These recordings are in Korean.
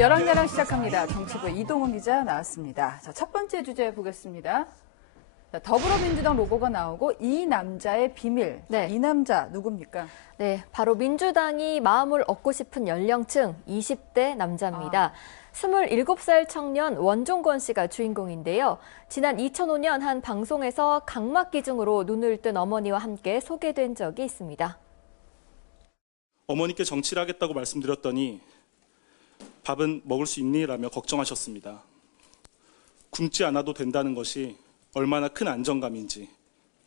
열왕나랑 시작합니다. 정치부 이동훈 기자 나왔습니다. 자, 첫 번째 주제 보겠습니다. 자, 더불어민주당 로고가 나오고 이 남자의 비밀. 네. 이 남자 누굽니까? 네, 바로 민주당이 마음을 얻고 싶은 연령층 20대 남자입니다. 27살 청년 원종건 씨가 주인공인데요. 지난 2005년 한 방송에서 각막기증으로 눈을 뜬 어머니와 함께 소개된 적이 있습니다. 어머니께 정치를 하겠다고 말씀드렸더니 밥은 먹을 수 있니? 라며 걱정하셨습니다. 굶지 않아도 된다는 것이 얼마나 큰 안정감인지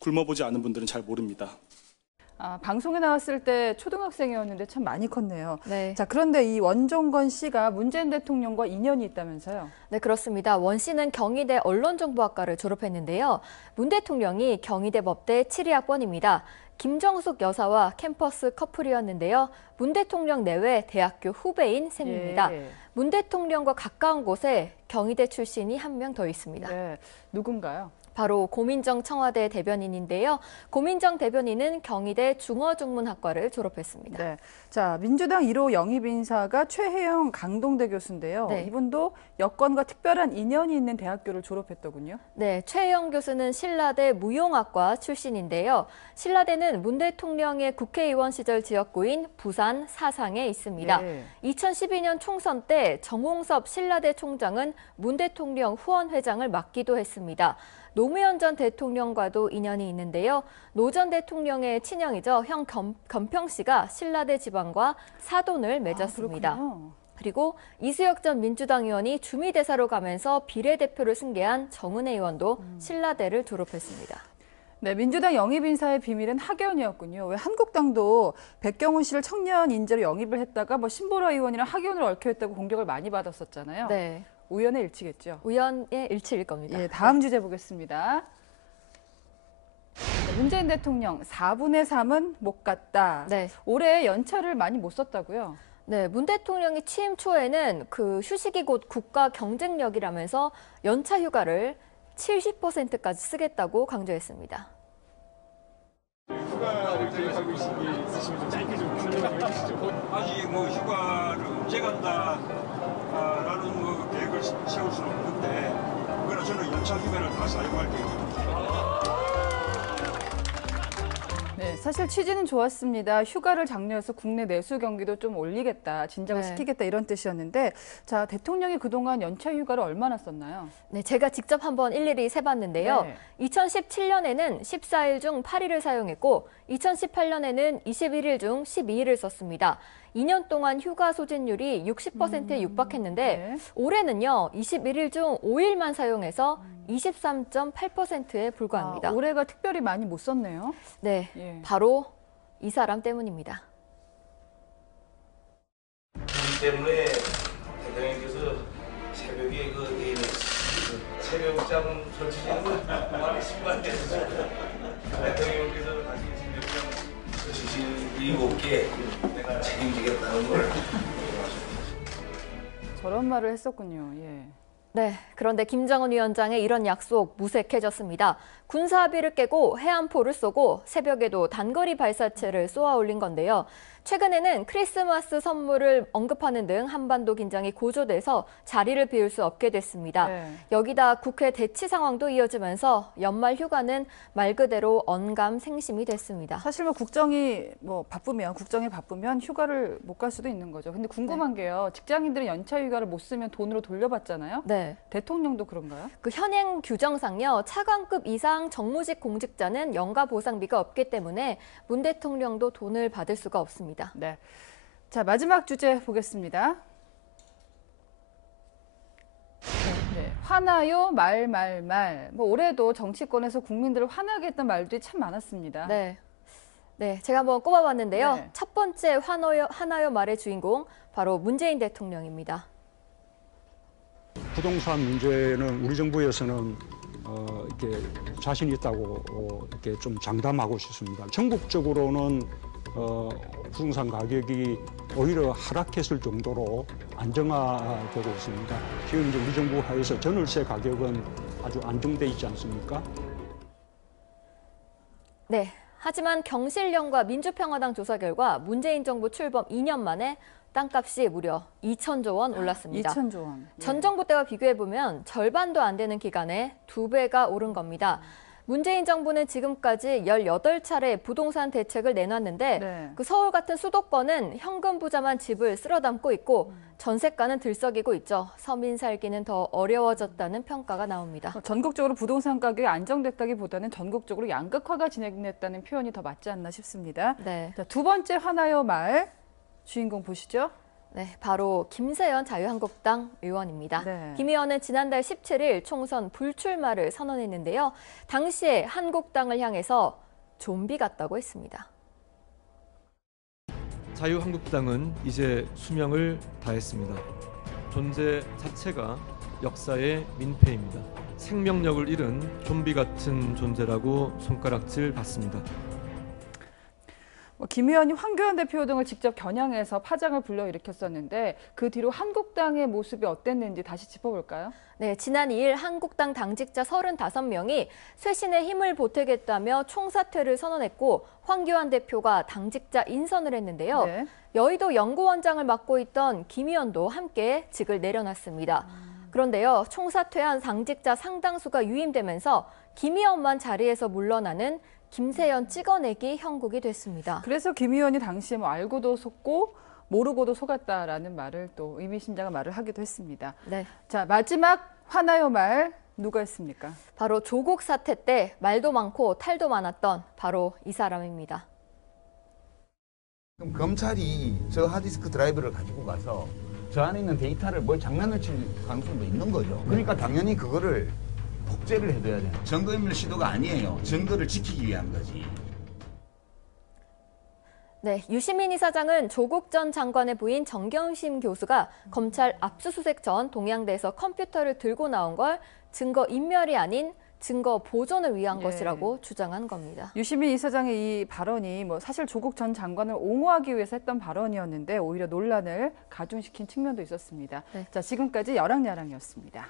굶어보지 않은 분들은 잘 모릅니다. 방송에 나왔을 때 초등학생이었는데 참 많이 컸네요. 네. 자, 그런데 이 원종건 씨가 문재인 대통령과 인연이 있다면서요? 네, 그렇습니다. 원 씨는 경희대 언론정보학과를 졸업했는데요. 문 대통령이 경희대 법대 7위학번입니다. 김정숙 여사와 캠퍼스 커플이었는데요. 문 대통령 내외 대학교 후배인 셈입니다. 예. 문 대통령과 가까운 곳에 경희대 출신이 한 명 더 있습니다. 네, 누군가요? 바로 고민정 청와대 대변인인데요. 고민정 대변인은 경희대 중어중문학과를 졸업했습니다. 네. 자, 민주당 1호 영입 인사가 최혜영 강동대 교수인데요. 네. 이분도 여권과 특별한 인연이 있는 대학교를 졸업했더군요. 네, 최혜영 교수는 신라대 무용학과 출신인데요. 신라대는 문 대통령의 국회의원 시절 지역구인 부산 사상에 있습니다. 예. 2012년 총선 때 정홍섭 신라대 총장은 문 대통령 후원회장을 맡기도 했습니다. 노무현 전 대통령과도 인연이 있는데요. 노 전 대통령의 친형이죠. 형 건평 씨가 신라대 지방과 사돈을 맺었습니다. 그렇군요. 그리고 이수혁 전 민주당 의원이 주미대사로 가면서 비례대표를 승계한 정은혜 의원도 신라대를 졸업했습니다. 네, 민주당 영입 인사의 비밀은 학연이었군요. 왜 한국당도 백경훈 씨를 청년 인재로 영입을 했다가 신보라 의원이랑 학연을 얽혀있다고 공격을 많이 받았었잖아요. 네, 우연의 일치겠죠. 우연의 일치일 겁니다. 예, 다음 주제 보겠습니다. 네, 문재인 대통령 4분의 3은 못 갔다. 네. 올해 연차를 많이 못 썼다고요? 네, 문 대통령이 취임 초에는 그 휴식이 곧 국가 경쟁력이라면서 연차 휴가를 70%까지 쓰겠다고 강조했습니다. 휴가를 계획하고 계신 게 있으시면 좀 짧게 좀 설명 좀 해주시죠. 아직 휴가를 언제 간다라는 계획을 세울 수는 없는데, 그러나 저는 연차 휴가를 다 사용할 계획입니다. 네, 사실 취지는 좋았습니다. 휴가를 장려해서 국내 내수 경기도 좀 올리겠다, 진작을 네. 시키겠다 이런 뜻이었는데, 자, 대통령이 그동안 연차 휴가를 얼마나 썼나요? 네, 제가 직접 한번 일일이 세봤는데요. 네. 2017년에는 14일 중 8일을 사용했고 2018년에는 21일 중 12일을 썼습니다. 2년 동안 휴가 소진율이 60%에 육박했는데 네. 올해는요. 21일 중 5일만 사용해서 23.8%에 불과합니다. 올해가 특별히 많이 못 썼네요. 네, 예. 바로 이 사람 때문입니다. 이 때문에 대통령께서 새벽에 새벽잠 설치시는 많이 신고하셨어요. 대통령께서 다시 새벽잠 설치시는 이유 없게 내가 책임지겠다는 걸 저런 말을 했었군요. 예. 네, 그런데 김정은 위원장의 이런 약속 무색해졌습니다. 군사 합의를 깨고 해안포를 쏘고 새벽에도 단거리 발사체를 쏘아 올린 건데요. 최근에는 크리스마스 선물을 언급하는 등 한반도 긴장이 고조돼서 자리를 비울 수 없게 됐습니다. 네. 여기다 국회 대치 상황도 이어지면서 연말 휴가는 말 그대로 언감생심이 됐습니다. 사실 국정이 바쁘면 휴가를 못 갈 수도 있는 거죠. 근데 궁금한 게요. 직장인들은 연차 휴가를 못 쓰면 돈으로 돌려받잖아요. 네. 대통령도 그런가요? 그 현행 규정상요, 차관급 이상 정무직 공직자는 연가 보상비가 없기 때문에 문 대통령도 돈을 받을 수가 없습니다. 네. 자, 마지막 주제 보겠습니다. 네. 화나요, 말. 올해도 정치권에서 국민들을 화나게 했던 말들이 참 많았습니다. 네. 네, 제가 한번 꼽아봤는데요. 네. 첫 번째 화나요 말의 주인공, 바로 문재인 대통령입니다. 부동산 문제는 우리 정부에서는 이렇게 자신 있다고 이렇게 좀 장담하고 싶습니다. 전국적으로는 부동산 가격이 오히려 하락했을 정도로 안정화되고 있습니다. 지금 이제 우리 정부 하에서 전월세 가격은 아주 안정돼 있지 않습니까? 네, 하지만 경실련과 민주평화당 조사 결과 문재인 정부 출범 2년 만에 땅값이 무려 2천조 원 올랐습니다. 2천조 원. 전 정부 때와 비교해보면 절반도 안 되는 기간에 2배가 오른 겁니다. 문재인 정부는 지금까지 18차례 부동산 대책을 내놨는데 네. 그 서울 같은 수도권은 현금 부자만 집을 쓸어 담고 있고 전세가는 들썩이고 있죠. 서민 살기는 더 어려워졌다는 평가가 나옵니다. 전국적으로 부동산 가격이 안정됐다기보다는 전국적으로 양극화가 진행됐다는 표현이 더 맞지 않나 싶습니다. 네. 자, 두 번째 하나요 말 주인공 보시죠. 네, 바로 김세연 자유한국당 의원입니다. 네. 김 의원은 지난달 17일 총선 불출마를 선언했는데요. 당시에 한국당을 향해서 좀비 같다고 했습니다. 자유한국당은 이제 수명을 다했습니다. 존재 자체가 역사의 민폐입니다. 생명력을 잃은 좀비 같은 존재라고 손가락질 받습니다. 김 의원이 황교안 대표 등을 직접 겨냥해서 파장을 불러일으켰었는데 그 뒤로 한국당의 모습이 어땠는지 다시 짚어볼까요? 네, 지난 2일 한국당 당직자 35명이 쇄신에 힘을 보태겠다며 총사퇴를 선언했고 황교안 대표가 당직자 인선을 했는데요. 네. 여의도 연구원장을 맡고 있던 김 의원도 함께 직을 내려놨습니다. 그런데요, 총사퇴한 당직자 상당수가 유임되면서 김 의원만 자리에서 물러나는 김세연 찍어내기 형국이 됐습니다. 그래서 김 의원이 당시에 뭐 알고도 속고 모르고도 속았다라는 말을 또 의미심장한 말을 하기도 했습니다. 네, 자, 마지막 화나요 말 누가 했습니까? 바로 조국 사태 때 말도 많고 탈도 많았던 바로 이 사람입니다. 그럼 검찰이 저 하드디스크 드라이브를 가지고 가서 저 안에 있는 데이터를 뭘 장난을 칠 가능성도 있는 거죠. 그러니까 당연히 그거를 복제를 해둬야 돼요. 증거인멸 시도가 아니에요. 증거를 지키기 위한 거지. 네, 유시민 이사장은 조국 전 장관의 부인 정경심 교수가 검찰 압수수색 전 동양대에서 컴퓨터를 들고 나온 걸 증거 인멸이 아닌 증거 보존을 위한 것이라고 주장한 겁니다. 유시민 이사장의 이 발언이 뭐 사실 조국 전 장관을 옹호하기 위해서 했던 발언이었는데 오히려 논란을 가중시킨 측면도 있었습니다. 네. 자, 지금까지 여랑야랑이었습니다.